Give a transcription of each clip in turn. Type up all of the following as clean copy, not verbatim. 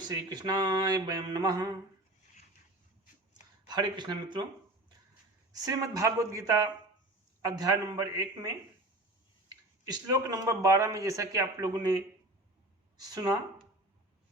श्री कृष्णाय वयम नमः। हरे कृष्ण मित्रों, श्रीमद् भागवत गीता अध्याय नंबर 1 में श्लोक नंबर 12 में जैसा कि आप लोगों ने सुना,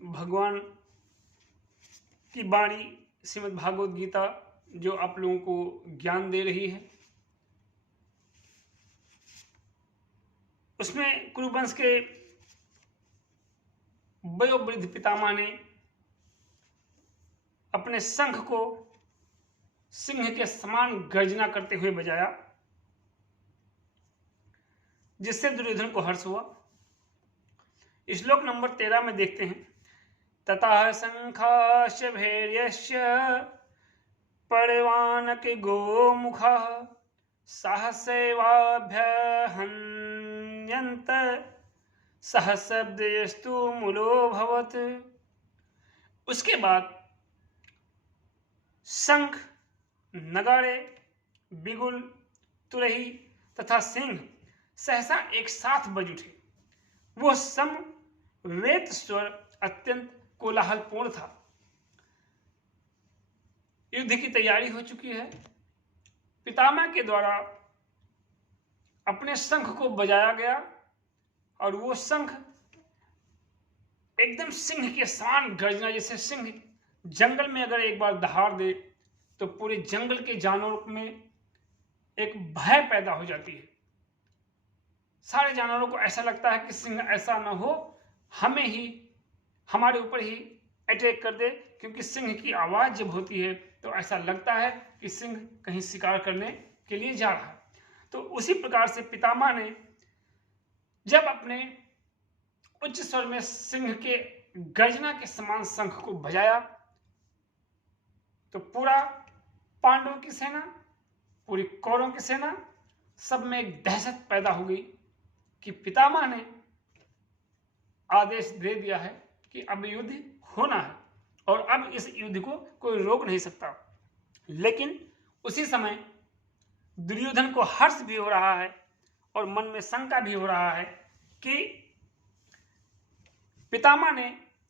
भगवान की वाणी श्रीमद् भागवत गीता जो आप लोगों को ज्ञान दे रही है, उसमें कुरुवंश के वयोवृद्ध पितामह ने अपने शंख को सिंह के समान गर्जना करते हुए बजाया, जिससे दुर्योधन को हर्ष हुआ। श्लोक नंबर 13 में देखते हैं, ततः शंखाश्च भैर्यश्च पर्वाणक गोमुखः सहसैवाभ्यहन्यन्त सहस्रब्दयस्तु मूलोऽभवत्। उसके बाद शंख, नगाड़े, बिगुल, तुरही तथा सिंह सहसा एक साथ बज उठे। वो समवेत स्वर अत्यंत कोलाहलपूर्ण था। युद्ध की तैयारी हो चुकी है। पितामह के द्वारा अपने शंख को बजाया गया और वो शंख एकदम सिंह के समान गर्जना, जैसे सिंह जंगल में अगर एक बार दहाड़ दे तो पूरे जंगल के जानवरों में एक भय पैदा हो जाती है। सारे जानवरों को ऐसा लगता है कि सिंह ऐसा ना हो, हमारे ऊपर ही अटैक कर दे, क्योंकि सिंह की आवाज जब होती है तो ऐसा लगता है कि सिंह कहीं शिकार करने के लिए जा रहा है। तो उसी प्रकार से पितामह ने जब अपने उच्च स्वर में सिंह के गर्जना के समान शंख को बजाया तो पूरा पांडवों की सेना, पूरी कौरवों की सेना, सब में एक दहशत पैदा हो गई कि पितामह ने आदेश दे दिया है कि अब युद्ध होना है और अब इस युद्ध को कोई रोक नहीं सकता। लेकिन उसी समय दुर्योधन को हर्ष भी हो रहा है और मन में शंका भी हो रहा है कि पितामह ने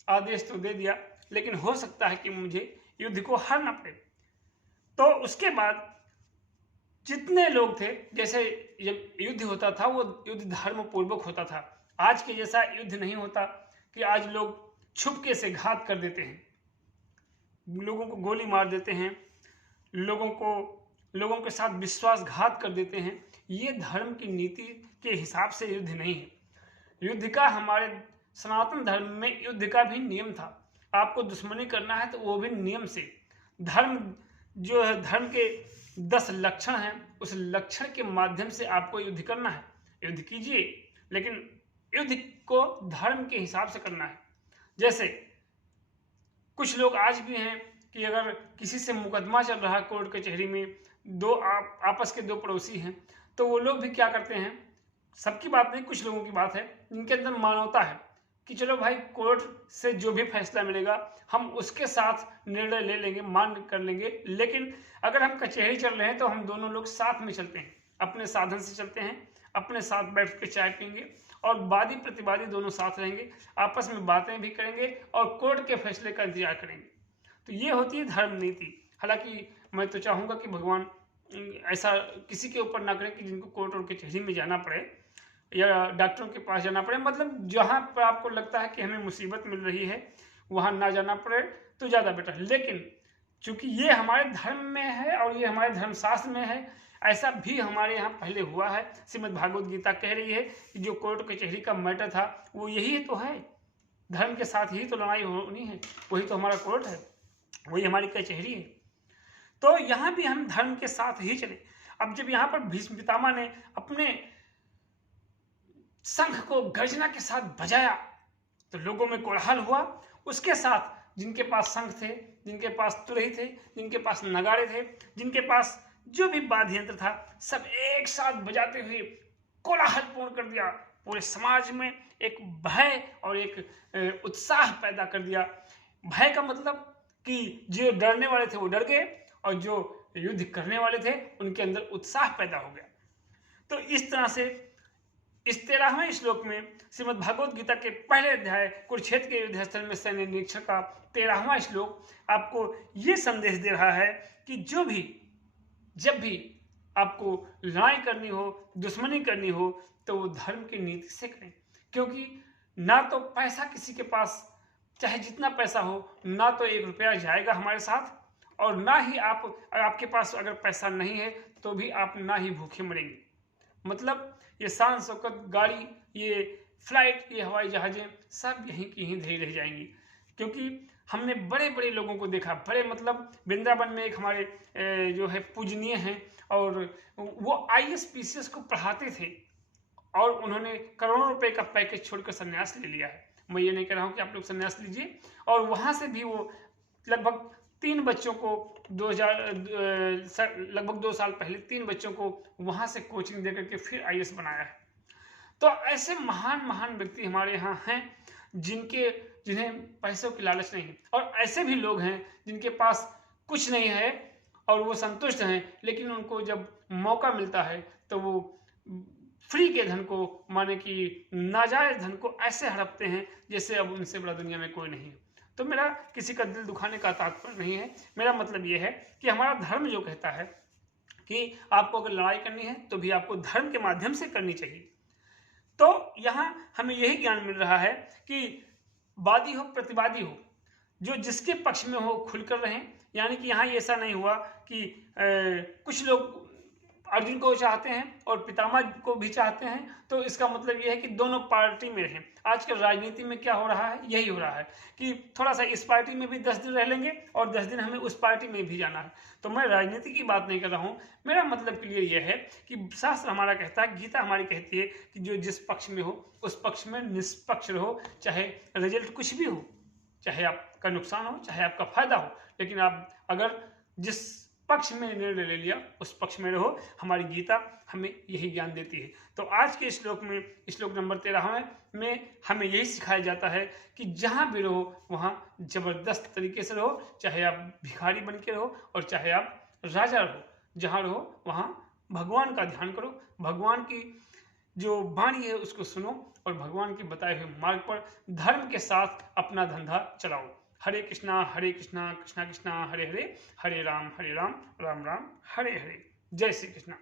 आदेश तो दे दिया, लेकिन हो सकता है कि मुझे युद्ध को हारना पड़े। तो उसके बाद जितने लोग थे, जैसे जब युद्ध होता था वो युद्ध धर्म पूर्वक होता था। आज के जैसा युद्ध नहीं होता कि आज लोग छुपके से घात कर देते हैं, लोगों को गोली मार देते हैं, लोगों के साथ विश्वासघात कर देते हैं। ये धर्म की नीति के हिसाब से युद्ध नहीं है। युद्ध का, हमारे सनातन धर्म में युद्ध का भी नियम था। आपको दुश्मनी करना है तो वो भी नियम से। धर्म जो है, धर्म के 10 लक्षण हैं, उस लक्षण के माध्यम से आपको युद्ध करना है। युद्ध कीजिए, लेकिन युद्ध को धर्म के हिसाब से करना है। जैसे कुछ लोग आज भी हैं कि अगर किसी से मुकदमा चल रहा है कोर्ट कचहरी में, आपस के दो पड़ोसी हैं, तो वो लोग भी क्या करते हैं, सबकी बात नहीं, कुछ लोगों की बात है जिनके अंदर मानवता है कि चलो भाई, कोर्ट से जो भी फैसला मिलेगा हम उसके साथ निर्णय ले लेंगे, मान कर लेंगे। लेकिन अगर हम कचहरी चल रहे हैं तो हम दोनों लोग साथ में चलते हैं, अपने साधन से चलते हैं, अपने साथ बैठ के चाय पीएंगे और वादी प्रतिवादी दोनों साथ रहेंगे, आपस में बातें भी करेंगे और कोर्ट के फैसले का इंतजार करेंगे। तो ये होती है धर्म नीति। हालांकि मैं तो चाहूँगा कि भगवान ऐसा किसी के ऊपर ना करें कि जिनको कोर्ट और कचहरी में जाना पड़े या डॉक्टरों के पास जाना पड़े। मतलब जहाँ पर आपको लगता है कि हमें मुसीबत मिल रही है वहाँ ना जाना पड़े तो ज़्यादा बेटर। लेकिन चूंकि ये हमारे धर्म में है और ये हमारे धर्मशास्त्र में है, ऐसा भी हमारे यहाँ पहले हुआ है। श्रीमद् भागवत गीता कह रही है कि जो कोर्ट कचहरी का मैटर था वो यही तो है, धर्म के साथ ही तो लड़ाई होनी है, वही तो हमारा कोर्ट है, वही हमारी कचहरी है। तो यहाँ भी हम धर्म के साथ ही चले। अब जब यहाँ पर भीष्म पितामह ने अपने शंख को गर्जना के साथ बजाया तो लोगों में कोलाहल हुआ। उसके साथ जिनके पास शंख थे, जिनके पास तुरही थे, जिनके पास नगाड़े थे, जिनके पास जो भी वाद्य यंत्र था, सब एक साथ बजाते हुए कोलाहलपूर्ण कर दिया। पूरे समाज में एक भय और एक उत्साह पैदा कर दिया। भय का मतलब कि जो डरने वाले थे वो डर गए और जो युद्ध करने वाले थे उनके अंदर उत्साह पैदा हो गया। तो इस तरह से इस 13वें श्लोक में श्रीमद् भागवत गीता के पहले अध्याय कुरुक्षेत्र के युद्ध स्थल में सैन्य निरीक्षण का 13वां श्लोक आपको ये संदेश दे रहा है कि जब भी आपको लड़ाई करनी हो, दुश्मनी करनी हो, तो वो धर्म की नीति से करें। क्योंकि ना तो पैसा किसी के पास, चाहे जितना पैसा हो, ना तो 1 रुपया जाएगा हमारे साथ, और ना ही आपके पास अगर पैसा नहीं है तो भी आप ना ही भूखे मरेंगे। मतलब ये शान शौकत, गाड़ी, ये फ्लाइट, ये हवाई जहाजें सब यहीं की यहीं धरी रह जाएंगी। क्योंकि हमने बड़े बड़े लोगों को देखा, बड़े मतलब वृंदावन में एक हमारे जो है पूजनीय हैं, और वो IAS PCS को पढ़ाते थे, और उन्होंने करोड़ों रुपए का पैकेज छोड़कर संन्यास ले लिया है। मैं ये नहीं कह रहा हूँ कि आप लोग संन्यास लीजिए। और वहाँ से भी वो लगभग 3 बच्चों को लगभग 2 साल पहले 3 बच्चों को वहाँ से कोचिंग दे करके फिर IAS बनाया है। तो ऐसे महान महान व्यक्ति हमारे यहाँ हैं जिन्हें पैसों की लालच नहीं है, और ऐसे भी लोग हैं जिनके पास कुछ नहीं है और वो संतुष्ट हैं, लेकिन उनको जब मौका मिलता है तो वो फ्री के धन को, माने कि नाजायज धन को ऐसे हड़पते हैं जैसे अब उनसे बड़ा दुनिया में कोई नहीं है। तो मेरा किसी का दिल दुखाने का तात्पर्य नहीं है। मेरा मतलब ये है कि हमारा धर्म जो कहता है कि आपको अगर लड़ाई करनी है तो भी आपको धर्म के माध्यम से करनी चाहिए। तो यहाँ हमें यही ज्ञान मिल रहा है कि वादी हो प्रतिवादी हो, जो जिसके पक्ष में हो खुलकर रहें। यानी कि यहाँ ऐसा नहीं हुआ कि कुछ लोग अर्जुन को चाहते हैं और पितामह को भी चाहते हैं, तो इसका मतलब यह है कि दोनों पार्टी में रहें। आजकल राजनीति में क्या हो रहा है, यही हो रहा है कि थोड़ा सा इस पार्टी में भी 10 दिन रह लेंगे और 10 दिन हमें उस पार्टी में भी जाना है। तो मैं राजनीति की बात नहीं कर रहा हूँ, मेरा मतलब क्लियर यह है कि शास्त्र हमारा कहता है, गीता हमारी कहती है कि जो जिस पक्ष में हो उस पक्ष में निष्पक्ष रहो, चाहे रिजल्ट कुछ भी हो, चाहे आपका नुकसान हो चाहे आपका फायदा हो, लेकिन आप अगर जिस पक्ष में निर्णय ले लिया उस पक्ष में रहो। हमारी गीता हमें यही ज्ञान देती है। तो आज के श्लोक में, श्लोक नंबर 13 में हमें यही सिखाया जाता है कि जहाँ भी रहो वहाँ जबरदस्त तरीके से रहो, चाहे आप भिखारी बन के रहो और चाहे आप राजा रहो। जहाँ रहो वहाँ भगवान का ध्यान करो, भगवान की जो वाणी है उसको सुनो, और भगवान के बताए हुए मार्ग पर धर्म के साथ अपना धंधा चलाओ। हरे कृष्णा कृष्णा कृष्णा हरे हरे, हरे राम राम राम हरे हरे। जय श्री कृष्णा।